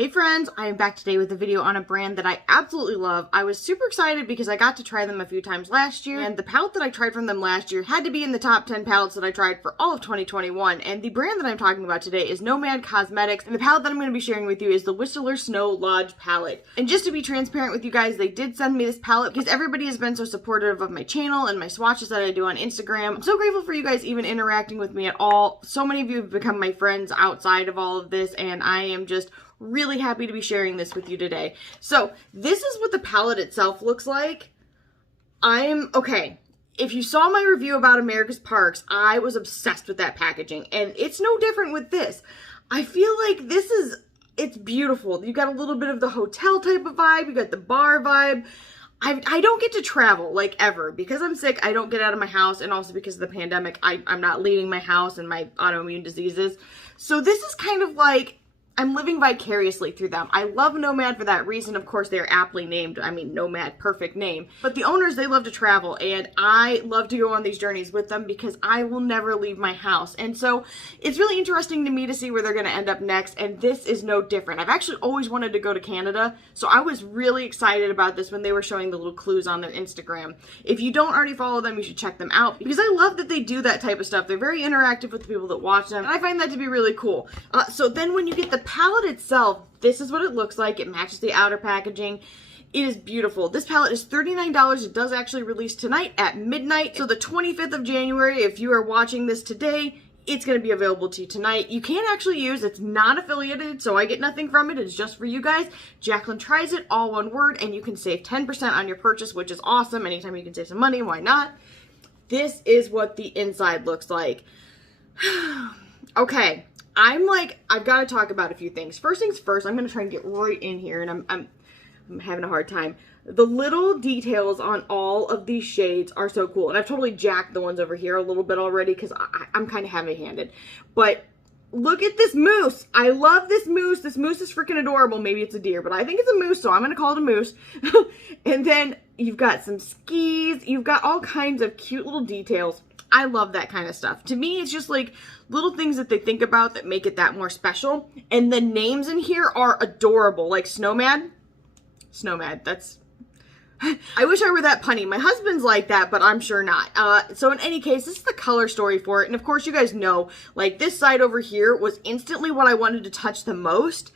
Hey friends, I am back today with a video on a brand that I absolutely love. I was super excited because I got to try them a few times last year, and the palette that I tried from them last year had to be in the top 10 palettes that I tried for all of 2021, and the brand that I'm talking about today is Nomad Cosmetics, and the palette that I'm going to be sharing with you is the Whistler Snow Lodge palette. And just to be transparent with you guys, they did send me this palette because everybody has been so supportive of my channel and my swatches that I do on Instagram. I'm so grateful for you guys even interacting with me at all. So many of you have become my friends outside of all of this, and I am just really happy to be sharing this with you today. So this is what the palette itself looks like. If you saw my review about America's Parks, I was obsessed with that packaging, and it's no different with this. I feel like it's beautiful. You got a little bit of the hotel type of vibe, you got the bar vibe. I don't get to travel, like, ever. Because I'm sick, I don't get out of my house, and also because of the pandemic, I'm not leaving my house and my autoimmune diseases. So this is kind of like, I'm living vicariously through them. I love Nomad for that reason. Of course, they're aptly named. I mean, Nomad, perfect name. But the owners, they love to travel, and I love to go on these journeys with them because I will never leave my house. And so it's really interesting to me to see where they're going to end up next, and this is no different. I've actually always wanted to go to Canada, so I was really excited about this when they were showing the little clues on their Instagram. If you don't already follow them, you should check them out because I love that they do that type of stuff. They're very interactive with the people that watch them, and I find that to be really cool. So then when you get the palette itself, this is what it looks like. It matches the outer packaging. It is beautiful. This palette is $39. It does actually release tonight at midnight. So the 25th of January, if you are watching this today, it's going to be available to you tonight. You can actually use, it's not affiliated, so I get nothing from it. It's just for you guys. Jaclyntriesit, all one word, and you can save 10% on your purchase, which is awesome. Anytime you can save some money, why not? This is what the inside looks like. Okay. I've got to talk about a few things. First things first, I'm going to try and get right in here, and I'm having a hard time. The little details on all of these shades are so cool, and I've totally jacked the ones over here a little bit already because I'm kind of heavy-handed. But look at this moose. I love this moose. This moose is freaking adorable. Maybe it's a deer, but I think it's a moose, so I'm going to call it a moose. And then you've got some skis. You've got all kinds of cute little details. I love that kind of stuff. To me, it's just like little things that they think about that make it that more special. And the names in here are adorable. Like Snowmad. Snowmad, that's... I wish I were that punny. My husband's like that, but I'm sure not. So in any case, this is the color story for it. And of course, you guys know, like, this side over here was instantly what I wanted to touch the most.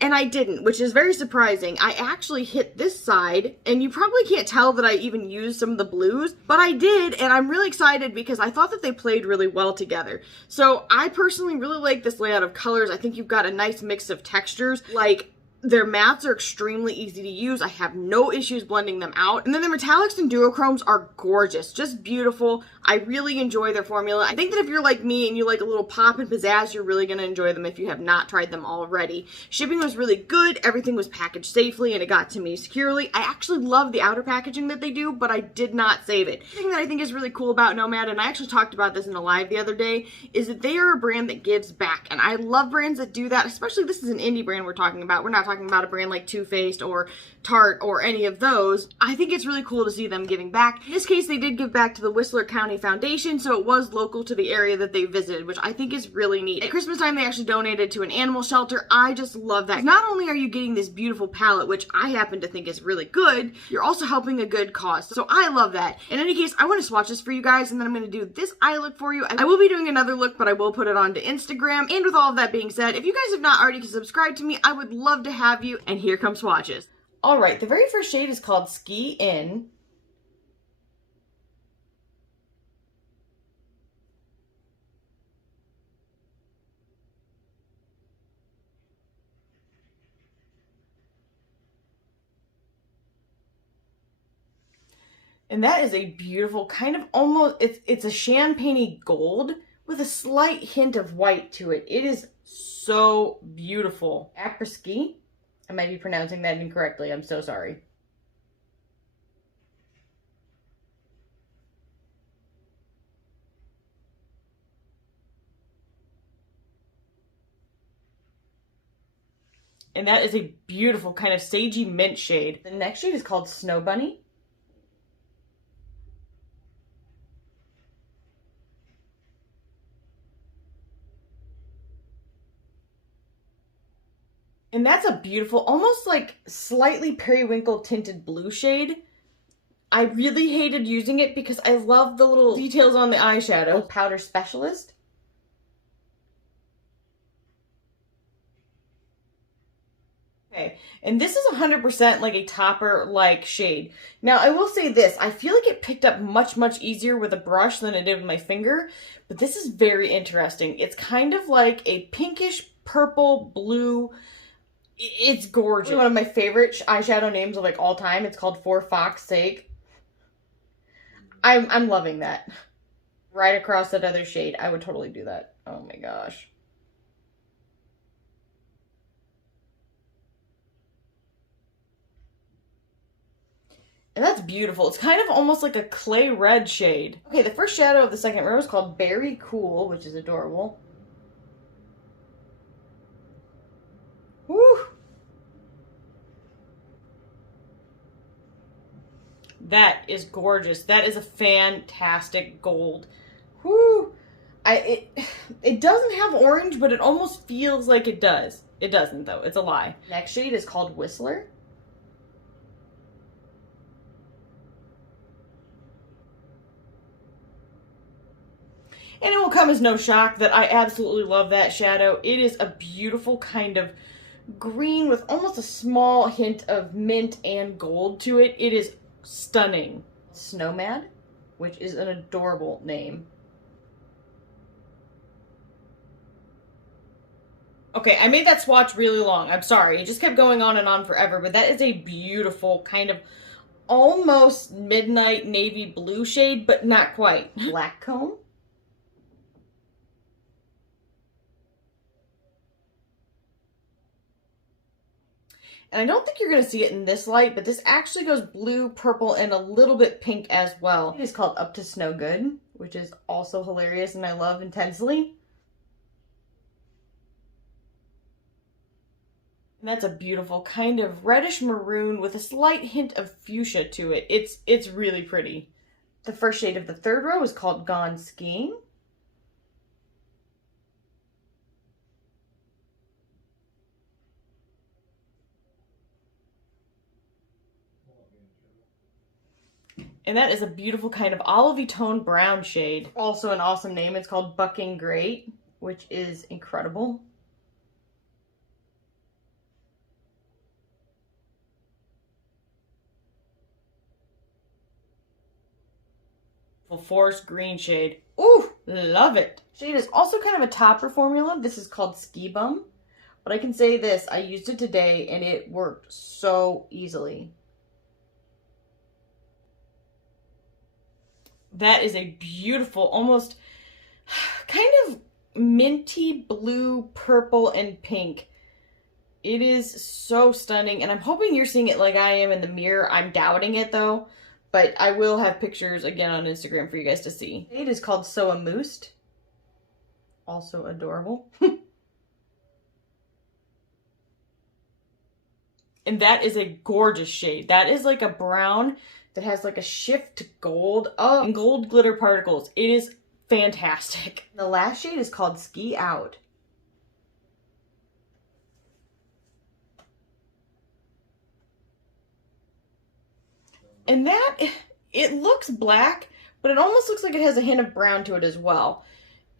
And I didn't, which is very surprising. I actually hit this side, and you probably can't tell that I even used some of the blues, but I did, and I'm really excited because I thought that they played really well together. So I personally really like this layout of colors. I think you've got a nice mix of textures. Like, their mattes are extremely easy to use. I have no issues blending them out. And then the metallics and duochromes are gorgeous, just beautiful. I really enjoy their formula. I think that if you're like me and you like a little pop and pizzazz, you're really gonna enjoy them if you have not tried them already. Shipping was really good. Everything was packaged safely and it got to me securely. I actually love the outer packaging that they do, but I did not save it. The thing that I think is really cool about Nomad, and I actually talked about this in a live the other day, is that they are a brand that gives back. And I love brands that do that, especially this is an indie brand we're talking about. We're not talking about a brand like Too Faced or Tarte or any of those. I think it's really cool to see them giving back. In this case, they did give back to the Whistler County Foundation, so it was local to the area that they visited, which I think is really neat. At Christmas time, they actually donated to an animal shelter. I just love that. Not only are you getting this beautiful palette, which I happen to think is really good, you're also helping a good cause. So I love that. In any case, I want to swatch this for you guys, and then I'm going to do this eye look for you. I will be doing another look, but I will put it onto Instagram. And with all of that being said, if you guys have not already subscribed to me, I would love to have you. And here come swatches. All right, the very first shade is called Ski In. And that is a beautiful kind of almost, it's a champagne-y gold with a slight hint of white to it. It is so beautiful. Après-ski. I might be pronouncing that incorrectly. I'm so sorry. And that is a beautiful kind of sagey mint shade. The next shade is called Snow Bunny. And that's a beautiful, almost like slightly periwinkle tinted blue shade. I really hated using it because I love the little details on the eyeshadow. Powder Specialist. Okay, and this is 100% like a topper-like shade. Now, I will say this. I feel like it picked up much, much easier with a brush than it did with my finger, but this is very interesting. It's kind of like a pinkish purple blue. It's gorgeous. One of my favorite eyeshadow names of like all time. It's called For Fox's Sake. I'm loving that. Right across that other shade. I would totally do that. Oh my gosh. And that's beautiful. It's kind of almost like a clay red shade. Okay, the first shadow of the second row is called Berry Cool, which is adorable. Woo! That is gorgeous. That is a fantastic gold. Woo! It doesn't have orange, but it almost feels like it does. It doesn't, though. It's a lie. Next shade is called Whistler. And it will come as no shock that I absolutely love that shadow. It is a beautiful kind of green with almost a small hint of mint and gold to it. It is stunning. Nomad, which is an adorable name. Okay, I made that swatch really long. I'm sorry. It just kept going on and on forever, but that is a beautiful kind of almost midnight navy blue shade, but not quite. Black Comb. And I don't think you're going to see it in this light, but this actually goes blue, purple, and a little bit pink as well. It is called Up to Snow Good, which is also hilarious and I love intensely. And that's a beautiful kind of reddish maroon with a slight hint of fuchsia to it. It's really pretty. The first shade of the third row is called Gone Skiing. And that is a beautiful kind of olivey tone brown shade. Also an awesome name. It's called Bucking Great, which is incredible. Forest green shade. Ooh, love it. Shade is also kind of a topper formula. This is called Ski Bum. But I can say this, I used it today and it worked so easily. That is a beautiful, almost kind of minty blue, purple, and pink. It is so stunning, and I'm hoping you're seeing it like I am in the mirror. I'm doubting it, though, but I will have pictures again on Instagram for you guys to see. It is called So Amused. Also adorable. And that is a gorgeous shade. That is like a brown that has like a shift to gold. Oh, and gold glitter particles. It is fantastic. The last shade is called Ski Out. And that, it looks black, but it almost looks like it has a hint of brown to it as well.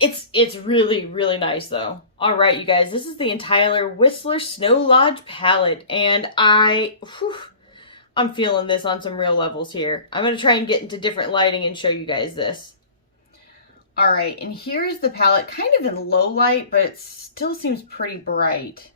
It's really, really nice though. All right, you guys, this is the entire Whistler Snow Lodge palette, and I'm feeling this on some real levels here. I'm going to try and get into different lighting and show you guys this. All right, and here's the palette, kind of in low light, but it still seems pretty bright.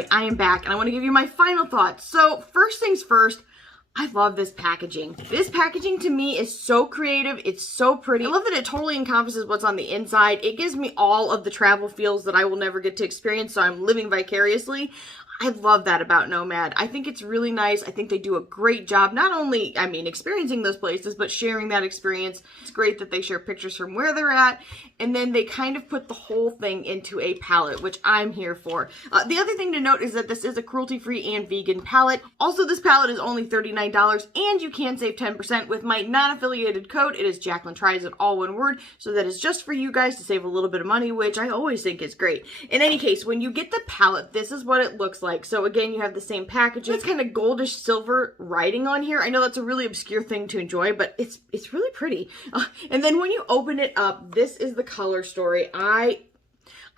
right, I am back and I want to give you my final thoughts. So first things first, I love this packaging. This packaging to me is so creative. It's so pretty. I love that it totally encompasses what's on the inside. It gives me all of the travel feels that I will never get to experience, so I'm living vicariously. I love that about Nomad. I think it's really nice. I think they do a great job, not only, I mean, experiencing those places, but sharing that experience. It's great that they share pictures from where they're at, and then they kind of put the whole thing into a palette, which I'm here for. The other thing to note is that this is a cruelty-free and vegan palette. Also, this palette is only $39, and you can save 10% with my non-affiliated code. It is Jaclyntriesit, all one word, so that is just for you guys to save a little bit of money, which I always think is great. In any case, when you get the palette, this is what it looks like. So again, you have the same packaging. It's kind of goldish silver writing on here. I know that's a really obscure thing to enjoy, but it's really pretty. And then when you open it up, this is the color story. I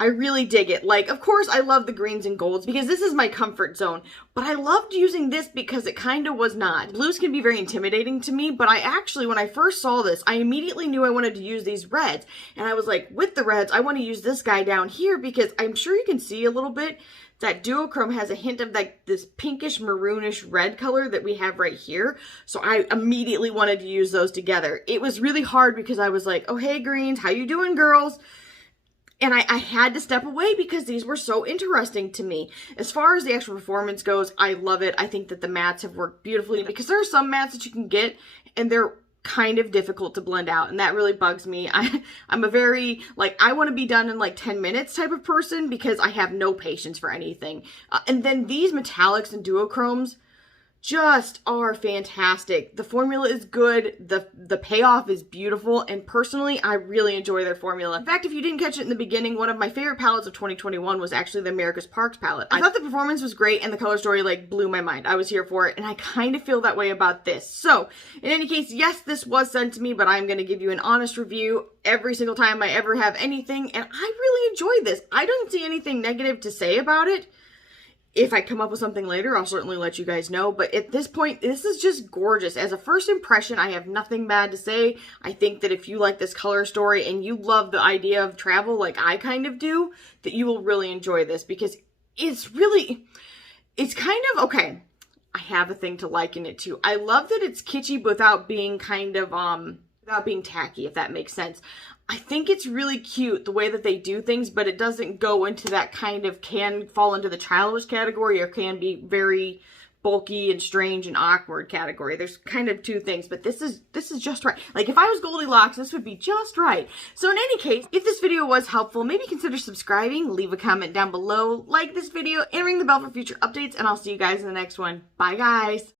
really dig it. Like, of course, I love the greens and golds because this is my comfort zone, but I loved using this because it kind of was not. Blues can be very intimidating to me, but I actually, when I first saw this, I immediately knew I wanted to use these reds. And I was like, with the reds, I want to use this guy down here because I'm sure you can see a little bit that duochrome has a hint of like this pinkish maroonish red color that we have right here. So I immediately wanted to use those together. It was really hard because I was like, oh, hey greens, how you doing girls? And I had to step away because these were so interesting to me. As far as the actual performance goes, I love it. I think that the mattes have worked beautifully because there are some mattes that you can get and they're kind of difficult to blend out, and that really bugs me. I'm a very, like, I want to be done in like 10 minutes type of person because I have no patience for anything. And then these metallics and duochromes just are fantastic. The formula is good, the payoff is beautiful, and personally, I really enjoy their formula. In fact, if you didn't catch it in the beginning, one of my favorite palettes of 2021 was actually the America's Parks palette. I thought the performance was great, and the color story, like, blew my mind. I was here for it, and I kind of feel that way about this. So, in any case, yes, this was sent to me, but I'm going to give you an honest review every single time I ever have anything, and I really enjoyed this. I don't see anything negative to say about it. If I come up with something later, I'll certainly let you guys know. But at this point, this is just gorgeous. As a first impression, I have nothing bad to say. I think that if you like this color story and you love the idea of travel like I kind of do, that you will really enjoy this because it's kind of, okay, I have a thing to liken it to. I love that it's kitschy without being kind of, without being tacky, if that makes sense. I think it's really cute the way that they do things, but it doesn't go into that kind of can fall into the childish category or can be very bulky and strange and awkward category. There's kind of two things, but this is just right. Like if I was Goldilocks, this would be just right. So in any case, if this video was helpful, maybe consider subscribing, leave a comment down below, like this video, and ring the bell for future updates, and I'll see you guys in the next one. Bye guys!